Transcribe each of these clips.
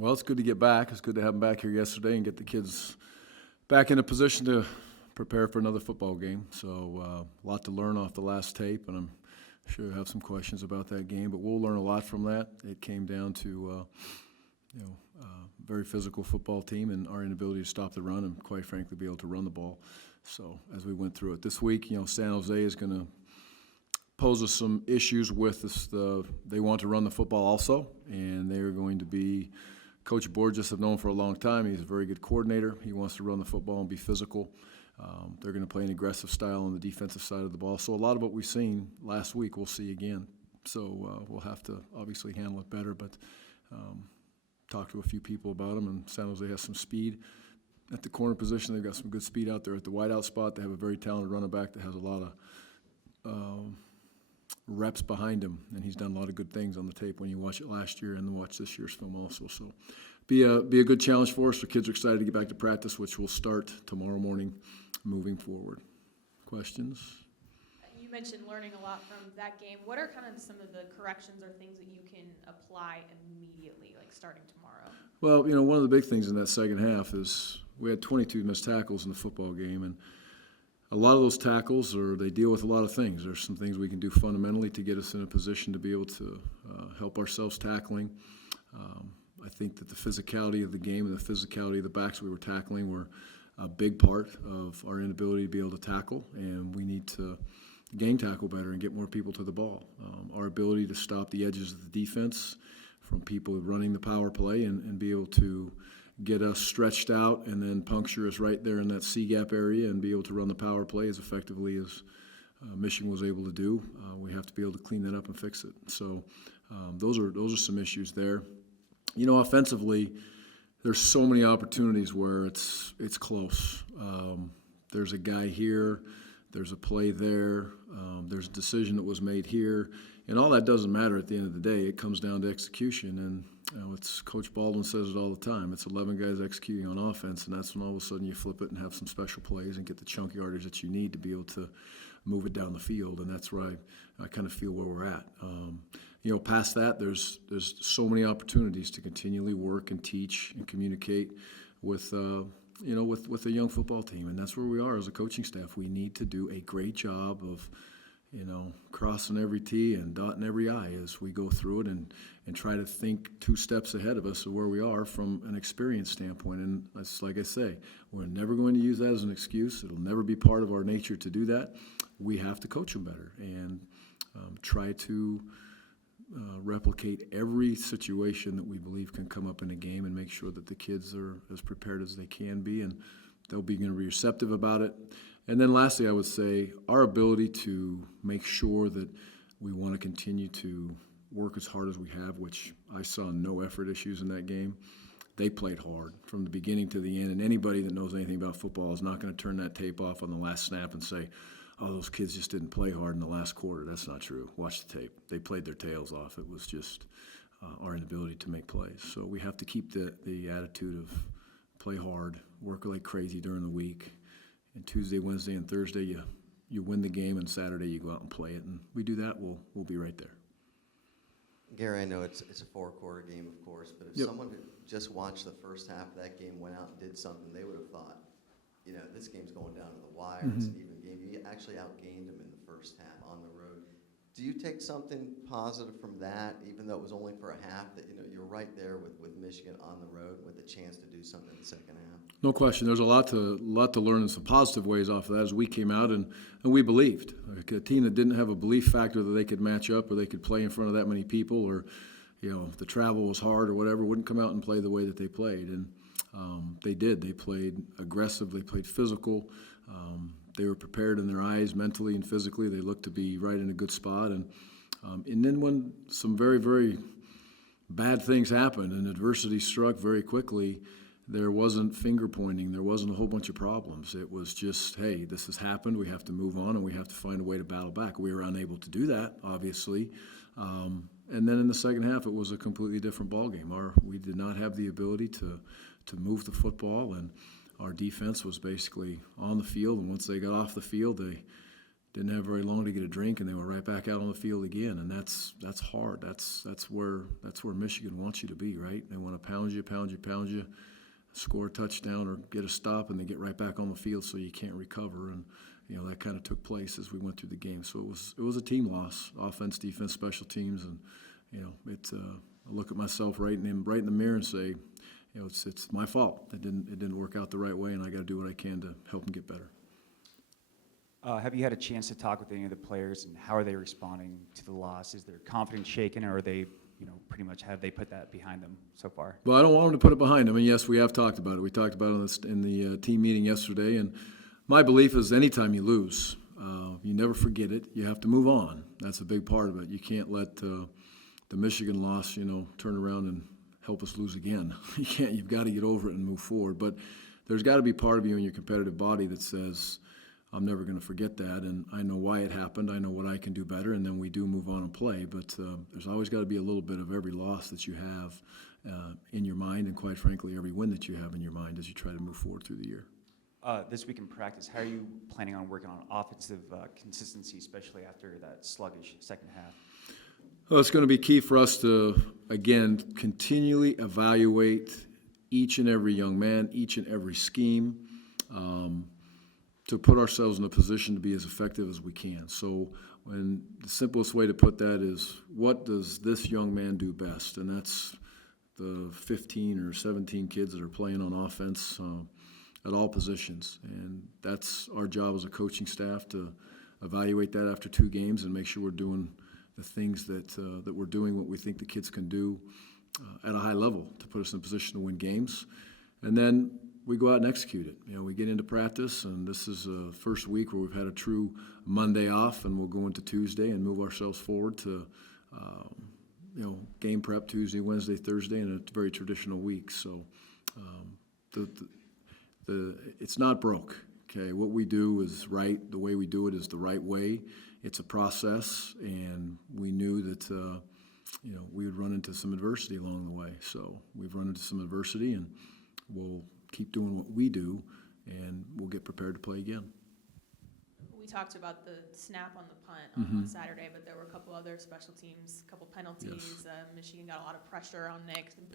Well, it's good to get back. It's good to have them back here yesterday and get the kids back in a position to prepare for another football game. So a lot to learn off the last tape, and I'm sure you'll have some questions about that game. But we'll learn a lot from that. It came down to very physical football team and our inability to stop the run and, quite frankly, be able to run the ball. So as we went through it this week, San Jose is going to pose us some issues with this. They want to run the football also, and they are going to be – Coach Borges have known for a long time. He's a very good coordinator. He wants to run the football and be physical. They're going to play an aggressive style on the defensive side of the ball. So a lot of what we've seen last week we'll see again. So we'll have to obviously handle it better, but talk to a few people about them. And San Jose has some speed at the corner position. They've got some good speed out there at the wideout spot. They have a very talented running back that has a lot of reps behind him, and he's done a lot of good things on the tape when you watch it last year and then watch this year's film also. So be a good challenge for us. The kids are excited to get back to practice, which will start tomorrow morning moving forward. Questions? You mentioned learning a lot from that game. What are kind of some of the corrections or things that you can apply immediately, like starting tomorrow? Well, one of the big things in that second half is we had 22 missed tackles in the football game, and a lot of those tackles, they deal with a lot of things. There's some things we can do fundamentally to get us in a position to be able to help ourselves tackling. I think that the physicality of the game and the physicality of the backs we were tackling were a big part of our inability to be able to tackle, and we need to game tackle better and get more people to the ball. Our ability to stop the edges of the defense from people running the power play and be able to get us stretched out and then puncture us right there in that C-gap area and be able to run the power play as effectively as Michigan was able to do. We have to be able to clean that up and fix it. So those are some issues there. Offensively, there's so many opportunities where it's close. There's a guy here, there's a play there, there's a decision that was made here, and all that doesn't matter at the end of the day. It comes down to execution, and it's Coach Baldwin says it all the time. It's 11 guys executing on offense, and that's when all of a sudden you flip it and have some special plays and get the chunk yardage that you need to be able to move it down the field, and that's where I kind of feel where we're at. Past that, there's so many opportunities to continually work and teach and communicate with with a young football team, and that's where we are as a coaching staff. We need to do a great job of crossing every T and dotting every I as we go through it and try to think 2 steps ahead of us of where we are from an experience standpoint. And that's, like I say, we're never going to use that as an excuse. It'll never be part of our nature to do that. We have to coach them better and try to replicate every situation that we believe can come up in a game and make sure that the kids are as prepared as they can be, and they'll be going to be receptive about it. And then lastly, I would say our ability to make sure that we want to continue to work as hard as we have, which I saw no effort issues in that game. They played hard from the beginning to the end, and anybody that knows anything about football is not going to turn that tape off on the last snap and say, oh, those kids just didn't play hard in the last quarter. That's not true. Watch the tape. They played their tails off. It was just our inability to make plays. So we have to keep the attitude of play hard, work like crazy during the week. And Tuesday, Wednesday, and Thursday, you win the game, and Saturday you go out and play it. And we do that, we'll be right there. Gary, I know it's a 4-quarter game, of course, but if someone had just watched the first half of that game, went out and did something, they would have thought, this game's going down to the wire. It's an even game. You actually outgained them in the first half on the road. Do you take something positive from that, even though it was only for a half, that you're right there with Michigan on the road with a chance to do something in the second half? No question. There's a lot to learn in some positive ways off of that as we came out and we believed. Like a team that didn't have a belief factor that they could match up or they could play in front of that many people, or if the travel was hard or whatever, wouldn't come out and play the way that they played. And they did. They played aggressive. They played physical. They were prepared in their eyes mentally and physically. They looked to be right in a good spot. And then when some very, very bad things happened and adversity struck very quickly, there wasn't finger pointing. There wasn't a whole bunch of problems. It was just, hey, this has happened. We have to move on, and we have to find a way to battle back. We were unable to do that, obviously. And then in the second half, it was a completely different ballgame. We did not have the ability to move the football, and our defense was basically on the field. And once they got off the field, they didn't have very long to get a drink, and they were right back out on the field again. And that's hard. That's where Michigan wants you to be, right? They want to pound you, score a touchdown or get a stop, and then get right back on the field so you can't recover. And that kind of took place as we went through the game. So it was a team loss, offense, defense, special teams, and I look at myself right in the mirror and say, it's my fault. It didn't work out the right way, and I got to do what I can to help them get better. Have you had a chance to talk with any of the players, and how are they responding to the loss? Is their confidence shaken, or are they, pretty much have they put that behind them so far? Well, I don't want them to put it behind them, and yes, we have talked about it. We talked about it in the team meeting yesterday, and my belief is anytime you lose, you never forget it. You have to move on. That's a big part of it. You can't let the Michigan loss, turn around and help us lose again. You can't. You've got to get over it and move forward. But there's got to be part of you in your competitive body that says, I'm never going to forget that, and I know why it happened. I know what I can do better, and then we do move on and play. But there's always got to be a little bit of every loss that you have in your mind, and quite frankly, every win that you have in your mind as you try to move forward through the year. This week in practice, how are you planning on working on offensive consistency, especially after that sluggish second half? Well, it's going to be key for us to, again, continually evaluate each and every young man, each and every scheme, to put ourselves in a position to be as effective as we can. So the simplest way to put that is, what does this young man do best? And that's the 15 or 17 kids that are playing on offense at all positions. And that's our job as a coaching staff, to evaluate that after 2 games and make sure we're doing the things that we're doing, what we think the kids can do at a high level to put us in a position to win games. And then we go out and execute it. We get into practice, and this is the first week where we've had a true Monday off, and we'll go into Tuesday and move ourselves forward to, game prep Tuesday, Wednesday, Thursday, and a very traditional week. So it's not broke. Okay, what we do is right. The way we do it is the right way. It's a process, and we knew that we would run into some adversity along the way. So we've run into some adversity, and we'll keep doing what we do, and we'll get prepared to play again. We talked about the snap on the punt on Saturday, but there were a couple other special teams, a couple penalties. Yes. Michigan got a lot of pressure on Nick and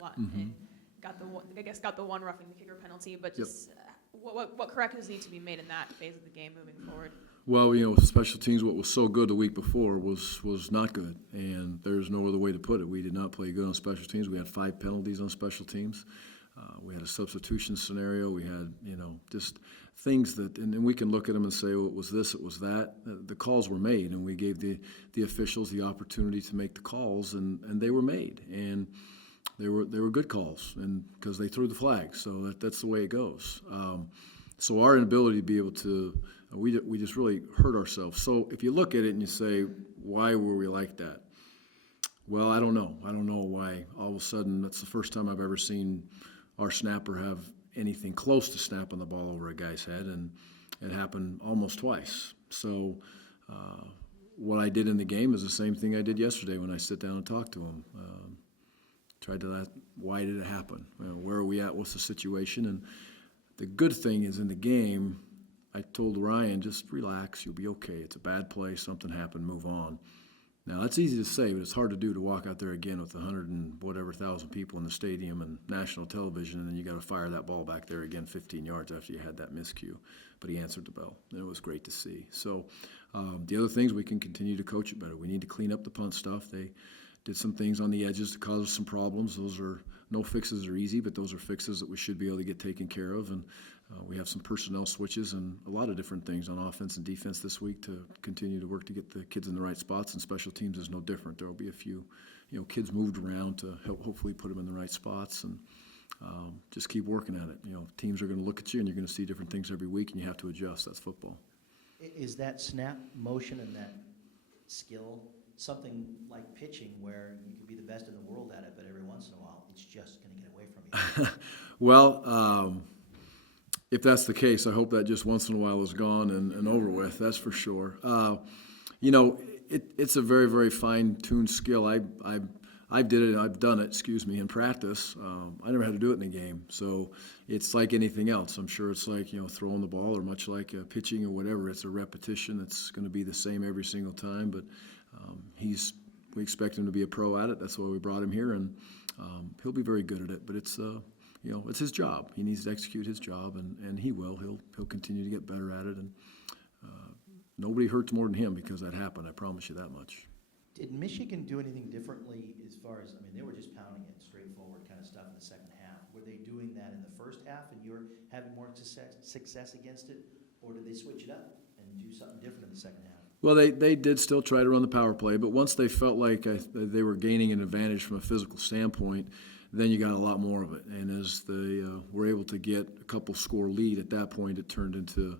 got the one roughing the kicker penalty. But just what corrections need to be made in that phase of the game moving forward? Well, special teams, what was so good the week before was not good, and there's no other way to put it. We did not play good on special teams. We had 5 penalties on special teams. We had a substitution scenario. We had, just things that, and we can look at them and say, well, it was this, it was that. The calls were made, and we gave the officials the opportunity to make the calls, and they were made. And they were good calls, and because they threw the flag. So that's the way it goes. So our inability to be able to, we just really hurt ourselves. So if you look at it and you say, why were we like that? Well, I don't know. I don't know why all of a sudden that's the first time I've ever seen our snapper have anything close to snapping the ball over a guy's head, and it happened almost twice. So what I did in the game is the same thing I did yesterday when I sit down and talk to him. Tried to ask, why did it happen? Where are we at? What's the situation? And the good thing is in the game, I told Ryan, just relax, you'll be okay. It's a bad play, something happened, move on. Now, that's easy to say, but it's hard to do, to walk out there again with 100 and whatever thousand people in the stadium and national television, and then you got to fire that ball back there again 15 yards after you had that miscue. But he answered the bell, and it was great to see. So the other things, we can continue to coach it better. We need to clean up the punt stuff. They did some things on the edges to cause us some problems. Those are, no fixes are easy, but those are fixes that we should be able to get taken care of. And we have some personnel switches and a lot of different things on offense and defense this week to continue to work to get the kids in the right spots. And special teams is no different. There will be a few, kids moved around to help hopefully put them in the right spots, and just keep working at it. Teams are going to look at you, and you're going to see different things every week, and you have to adjust. That's football. Is that snap motion and that skill something like pitching, where you could be the best in the world at it, but every once in a while it's just going to get away from you? Well, if that's the case, I hope that just once in a while is gone and over with. That's for sure. It's a very, very fine-tuned skill. I I've done it, in practice. I never had to do it in a game. So it's like anything else. I'm sure it's like, throwing the ball, or much like pitching or whatever. It's a repetition that's going to be the same every single time. But we expect him to be a pro at it. That's why we brought him here, and he'll be very good at it. But it's it's his job. He needs to execute his job, and he will. He'll continue to get better at it. And nobody hurts more than him because that happened. I promise you that much. Did Michigan do anything differently as far as, they were just pounding it, straightforward kind of stuff in the second half. Were they doing that in the first half and you're having more success against it? Or did they switch it up and do something different in the second half? Well, they did still try to run the power play, but once they felt like they were gaining an advantage from a physical standpoint, then you got a lot more of it. And as they were able to get a couple score lead at that point, it turned into,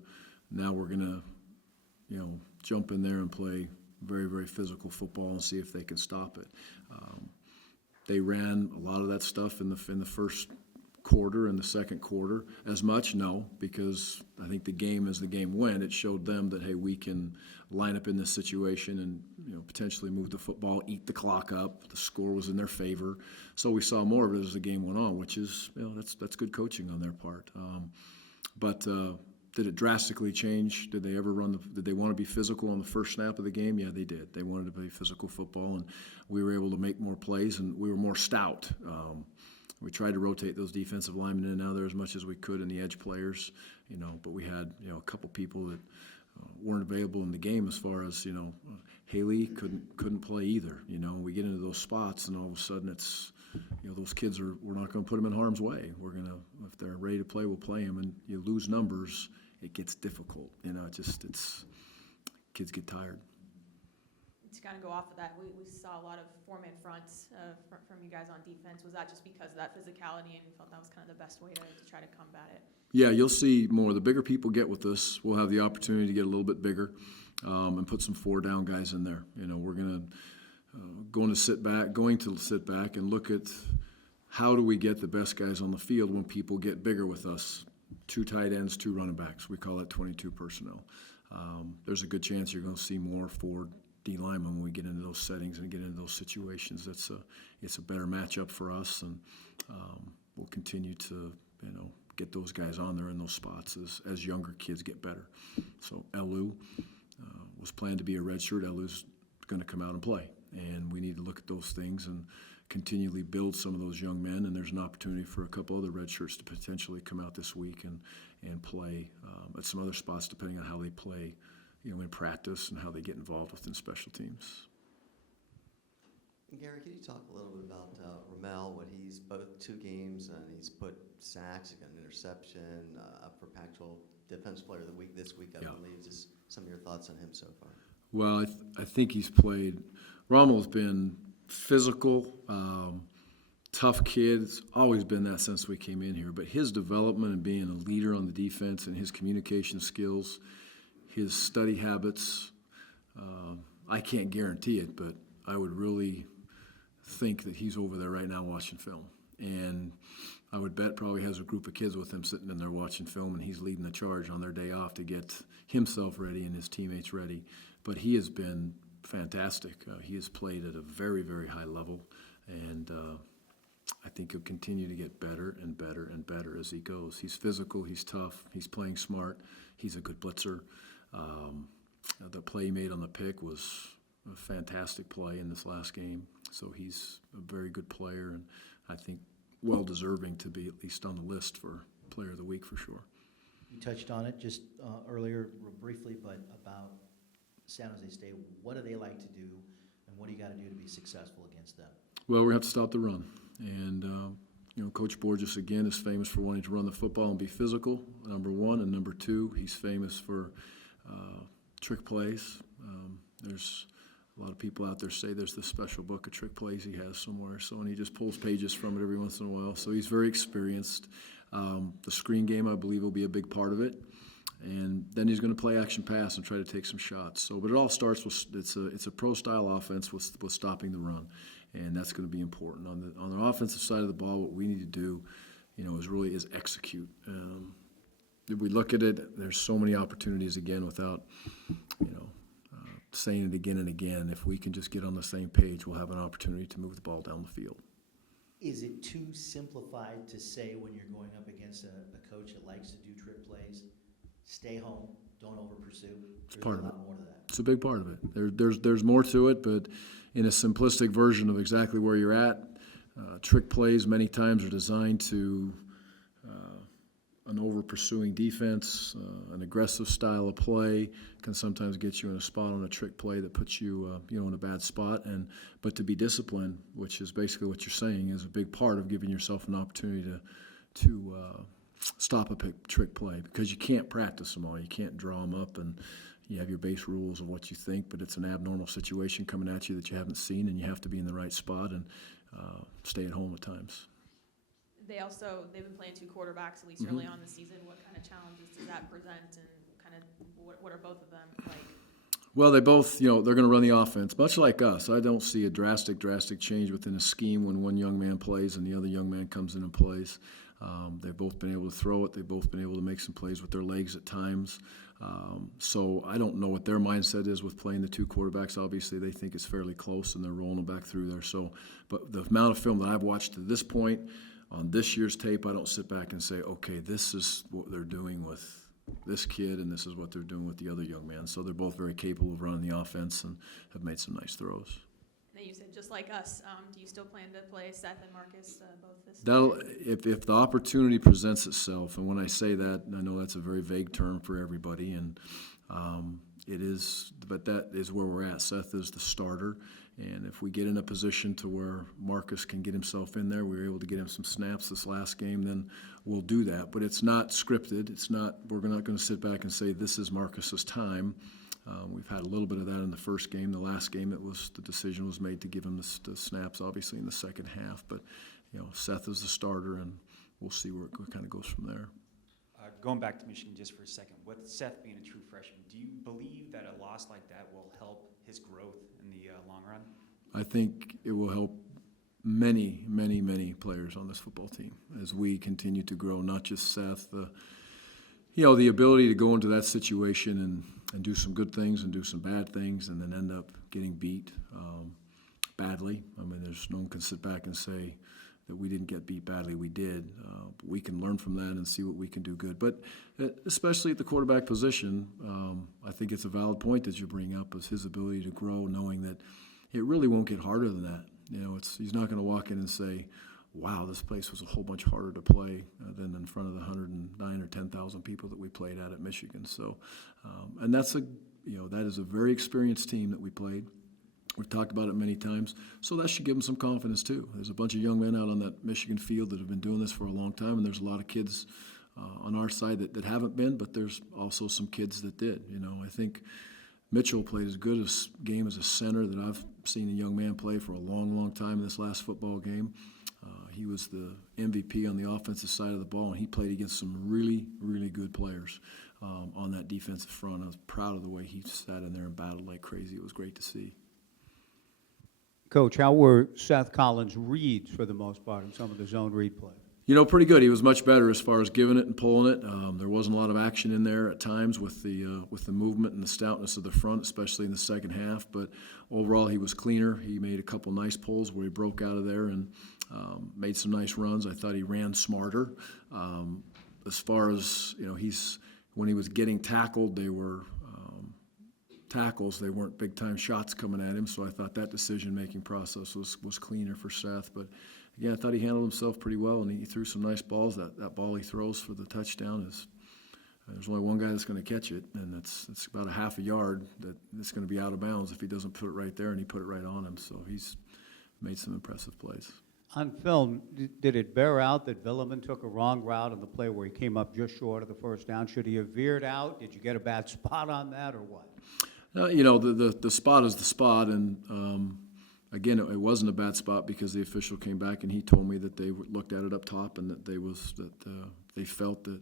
now we're going to, jump in there and play very, very physical football and see if they can stop it. They ran a lot of that stuff in the first quarter and the second quarter. As much, no, because I think as the game went, it showed them that, hey, we can line up in this situation and potentially move the football, eat the clock up. The score was in their favor, so we saw more of it as the game went on, which is that's good coaching on their part. But did it drastically change? Did they ever did they want to be physical on the first snap of the game? Yeah, they did. They wanted to play physical football, and we were able to make more plays, and we were more stout. We tried to rotate those defensive linemen in and out of there as much as we could, and the edge players, but we had, a couple people that weren't available in the game as far as, Haley couldn't play either. We get into those spots, and all of a sudden it's, those kids we're not going to put them in harm's way. We're going to, if they're ready to play, we'll play them, and you lose numbers, it gets difficult. Kids get tired. To kind of go off of that, we saw a lot of four-man fronts from you guys on defense. Was that just because of that physicality, and you felt that was kind of the best way to try to combat it? Yeah, you'll see more. The bigger people get with us, we'll have the opportunity to get a little bit bigger and put some four-down guys in there. We're going to sit back and look at how do we get the best guys on the field when people get bigger with us. 2 tight ends, 2 running backs. We call that 22 personnel. There's a good chance you're going to see more for D linemen when we get into those settings and get into those situations. It's a better matchup for us, and we'll continue to get those guys on there in those spots as younger kids get better. So Elu was planned to be a redshirt. Elu's going to come out and play, and we need to look at those things and continually build some of those young men. And there's an opportunity for a couple other redshirts to potentially come out this week and play at some other spots depending on how they play. In practice and how they get involved within special teams. Gary, can you talk a little bit about Ramel, what he's both 2 games, and he's put sacks, he got an interception, up for Pac-12 Defensive Player of the Week this week, I believe. Just some of your thoughts on him so far. Well, I think he's played. Rommel's been physical, tough kid. It's always been that since we came in here. But his development and being a leader on the defense and his communication skills, his study habits, I can't guarantee it, but I would really think that he's over there right now watching film. And I would bet probably has a group of kids with him sitting in there watching film, and he's leading the charge on their day off to get himself ready and his teammates ready. But he has been fantastic. He has played at a very, very high level, and I think he'll continue to get better and better and better as he goes. He's physical, he's tough, he's playing smart, he's a good blitzer. The play he made on the pick was a fantastic play in this last game. So he's a very good player, and I think well-deserving to be at least on the list for Player of the Week for sure. You touched on it just earlier briefly, but about San Jose State, what do they like to do, and what do you got to do to be successful against them? Well, we have to stop the run. And, Coach Borges, again, is famous for wanting to run the football and be physical, number 1. And number 2, he's famous for trick plays. There's a lot of people out there say there's this special book of trick plays he has somewhere. So, and he just pulls pages from it every once in a while. So he's very experienced. The screen game, I believe, will be a big part of it. And then he's going to play action pass and try to take some shots. So, but it all starts with it's a pro-style offense with stopping the run, and that's going to be important. On the offensive side of the ball, what we need to do, is execute. If we look at it, there's so many opportunities again without, saying it again and again. If we can just get on the same page, we'll have an opportunity to move the ball down the field. Is it too simplified to say when you're going up against a coach that likes to do trick plays, stay home, don't over pursue? It's part of it. There's a lot more to that. It's a big part of it. There's more to it, but in a simplistic version of exactly where you're at, trick plays many times are designed to an over-pursuing defense, an aggressive style of play can sometimes get you in a spot on a trick play that puts you, in a bad spot. But to be disciplined, which is basically what you're saying, is a big part of giving yourself an opportunity to stop a trick play, because you can't practice them all. You can't draw them up, and you have your base rules of what you think, but it's an abnormal situation coming at you that you haven't seen, and you have to be in the right spot and stay at home at times. They've been playing two quarterbacks, at least early on this season. What kind of challenges does that present, and kind of what are both of them like? Well, they both, they're going to run the offense, much like us. I don't see a drastic change within a scheme when one young man plays and the other young man comes in and plays. They've both been able to throw it. They've both been able to make some plays with their legs at times. So I don't know what their mindset is with playing the two quarterbacks. Obviously, they think it's fairly close, and they're rolling them back through there. But the amount of film that I've watched to this point on this year's tape, I don't sit back and say, okay, this is what they're doing with this kid, and this is what they're doing with the other young man. So they're both very capable of running the offense and have made some nice throws. And you said just like us. Do you still plan to play Seth and Marcus both this If the opportunity presents itself, and when I say that, I know that's a very vague term for everybody, and it is, but that is where we're at. Seth is the starter, and if we get in a position to where Marcus can get himself in there, we were able to get him some snaps this last game, then we'll do that. But it's not scripted. We're not going to sit back and say this is Marcus's time. We've had a little bit of that in the first game. The last game, the decision was made to give him the snaps, obviously, in the second half. But, Seth is the starter, and we'll see where it kind of goes from there. Going back to Michigan just for a second, with Seth being a true freshman, do you believe that a loss like that will help his growth in the long run? I think it will help many, many, many players on this football team as we continue to grow, not just Seth. The ability to go into that situation and do some good things and do some bad things and then end up getting beat badly. I mean, no one can sit back and say that we didn't get beat badly. We did. But we can learn from that and see what we can do good. But especially at the quarterback position, I think it's a valid point that you bring up, is his ability to grow, knowing that it really won't get harder than that. He's not going to walk in and say, wow, this place was a whole bunch harder to play than in front of the 109 or 10,000 people that we played at Michigan. So, and that is a very experienced team that we played. We've talked about it many times, so that should give them some confidence too. There's a bunch of young men out on that Michigan field that have been doing this for a long time, and there's a lot of kids on our side that haven't been, but there's also some kids that did. I think Mitchell played as good a game as a center that I've seen a young man play for a long, long time in this last football game. He was the MVP on the offensive side of the ball, and he played against some really, really good players on that defensive front. I was proud of the way he sat in there and battled like crazy. It was great to see. Coach, how were Seth Collins' reads for the most part in some of the zone read play? Pretty good. He was much better as far as giving it and pulling it. There wasn't a lot of action in there at times with the movement and the stoutness of the front, especially in the second half. But overall, he was cleaner. He made a couple nice pulls where he broke out of there and made some nice runs. I thought he ran smarter. As far as when he was getting tackled, they were tackles. They weren't big-time shots coming at him. So I thought that decision-making process was cleaner for Seth. But yeah, I thought he handled himself pretty well, and he threw some nice balls. That ball he throws for the touchdown there's only one guy that's going to catch it, and it's about a half a yard that it's going to be out of bounds if he doesn't put it right there, and he put it right on him. So he's made some impressive plays. On film, did it bear out that Villeman took a wrong route on the play where he came up just short of the first down? Should he have veered out? Did you get a bad spot on that, or what? The spot is the spot, and again, it wasn't a bad spot because the official came back and he told me that they looked at it up top and that they felt that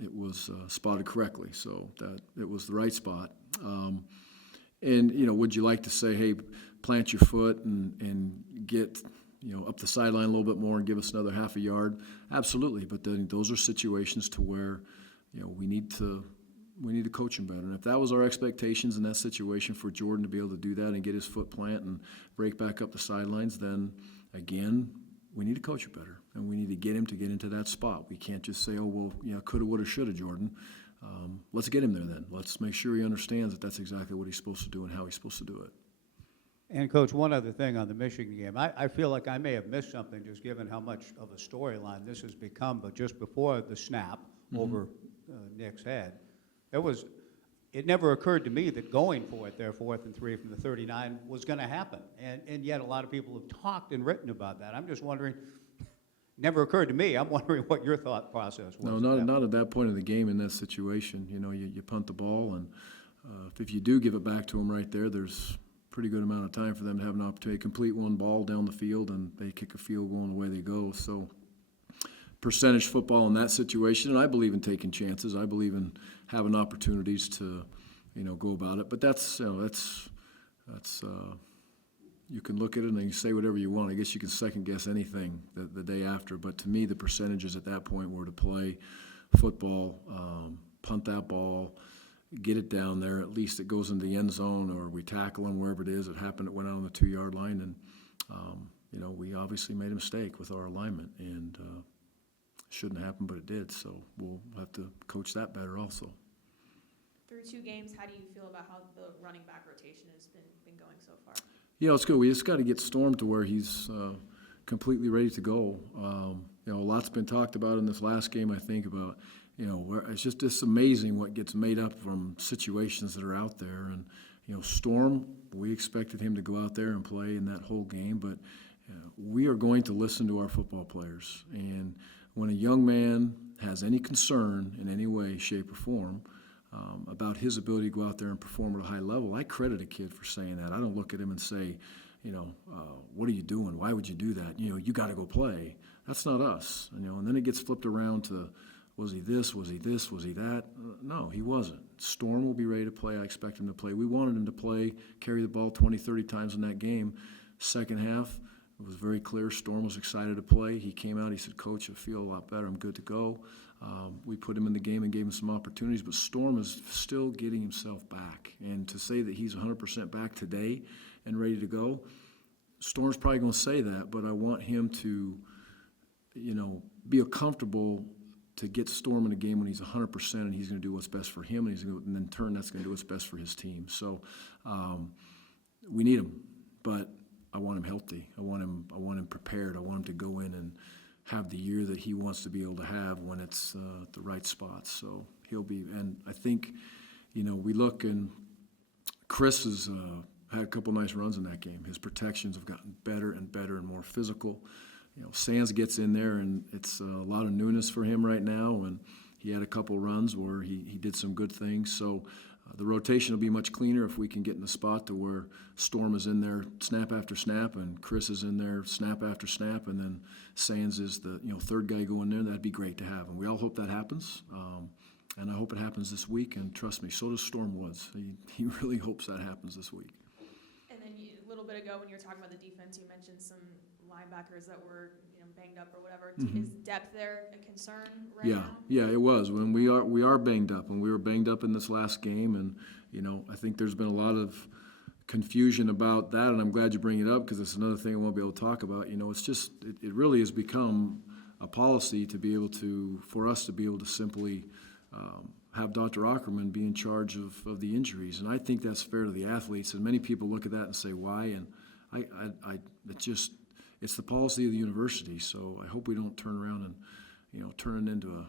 it was spotted correctly, so that it was the right spot. Would you like to say, hey, plant your foot and get up the sideline a little bit more and give us another half a yard? Absolutely, but then those are situations to where we need to we need to coach him better. And if that was our expectations in that situation for Jordan to be able to do that and get his foot plant and break back up the sidelines, then again, we need to coach it better. And we need to get him to get into that spot. We can't just say, oh, well, coulda, woulda, shoulda, Jordan. Let's get him there then. Let's make sure he understands that that's exactly what he's supposed to do and how he's supposed to do it. And Coach, one other thing on the Michigan game. I feel like I may have missed something just given how much of a storyline this has become, but just before the snap over Nick's head, it never occurred to me that going for it there, 4th and 3 from the 39, was going to happen. And yet a lot of people have talked and written about that. I'm just wondering, never occurred to me. I'm wondering what your thought process was. No, not at that point of the game in that situation. You punt the ball, and if you do give it back to them right there, there's pretty good amount of time for them to have an opportunity to complete one ball down the field, and they kick a field goal and away they go. So percentage football in that situation, and I believe in taking chances. I believe in having opportunities to, go about it. But that's you can look at it and you say whatever you want. I guess you can second guess anything the day after. But to me, the percentages at that point were to play football, punt that ball, get it down there. At least it goes into the end zone, or we tackle him wherever it is. It happened. It went out on the 2-yard line, and we obviously made a mistake with our alignment, and shouldn't happen, but it did. So we'll have to coach that better also. Through 2 games, how do you feel about how the running back rotation has been going so far? Yeah, it's good. We just got to get Storm to where he's completely ready to go. A lot's been talked about in this last game, I think, about, where it's just amazing what gets made up from situations that are out there. And, Storm, we expected him to go out there and play in that whole game, but we are going to listen to our football players. And when a young man has any concern in any way, shape, or form about his ability to go out there and perform at a high level, I credit a kid for saying that. I don't look at him and say, what are you doing? Why would you do that? You got to go play. That's not us. And then it gets flipped around to, was he this? Was he this? Was he that? No, he wasn't. Storm will be ready to play. I expect him to play. We wanted him to play, carry the ball 20, 30 times in that game. Second half, it was very clear Storm was excited to play. He came out, he said, Coach, I feel a lot better. I'm good to go. We put him in the game and gave him some opportunities, but Storm is still getting himself back. And to say that he's 100% back today and ready to go, Storm's probably going to say that, but I want him to, be comfortable to get Storm in a game when he's 100% and he's going to do what's best for him, and in turn that's going to do what's best for his team. So we need him, but I want him healthy. I want him prepared. I want him to go in and have the year that he wants to be able to have when it's the right spots. So he'll be, and I think, we look, and Chris has had a couple nice runs in that game. His protections have gotten better and better and more physical. Sands gets in there, and it's a lot of newness for him right now, and he had a couple runs where he did some good things. So the rotation will be much cleaner if we can get in the spot to where Storm is in there snap after snap, and Chris is in there snap after snap, and then Sands is the third guy going there. That'd be great to have, and we all hope that happens. And I hope it happens this week, and trust me, so does Storm Woods. He really hopes that happens this week. And then a little bit ago when you were talking about the defense, you mentioned some linebackers that were banged up or whatever. Is depth there a concern right now? Yeah, it was. When we are banged up, and we were banged up in this last game, and I think there's been a lot of confusion about that, and I'm glad you bring it up because it's another thing I won't be able to talk about. It's just it really has become a policy to be able to, for us to be able to simply have Dr. Ackerman be in charge of the injuries, and I think that's fair to the athletes. And many people look at that and say, why? And it's the policy of the university. So I hope we don't turn around and turn it into a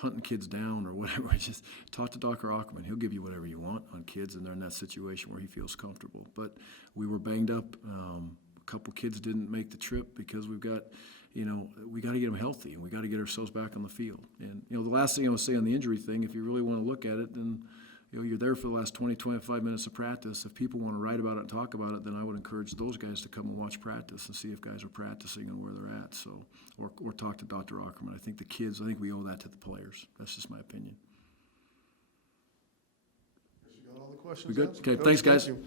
hunting kids down or whatever. Just talk to Dr. Ackerman. He'll give you whatever you want on kids, and they're in that situation where he feels comfortable. But we were banged up. A couple kids didn't make the trip because we got to get them healthy, and we got to get ourselves back on the field. And the last thing I would say on the injury thing, if you really want to look at it, then you're there for the last 20, 25 minutes of practice. If people want to write about it and talk about it, then I would encourage those guys to come and watch practice and see if guys are practicing and where they're at. So, or talk to Dr. Ackerman. I think we owe that to the players. That's just my opinion. You got all the questions We good? answered. Okay, Coach, thanks, guys. thank you.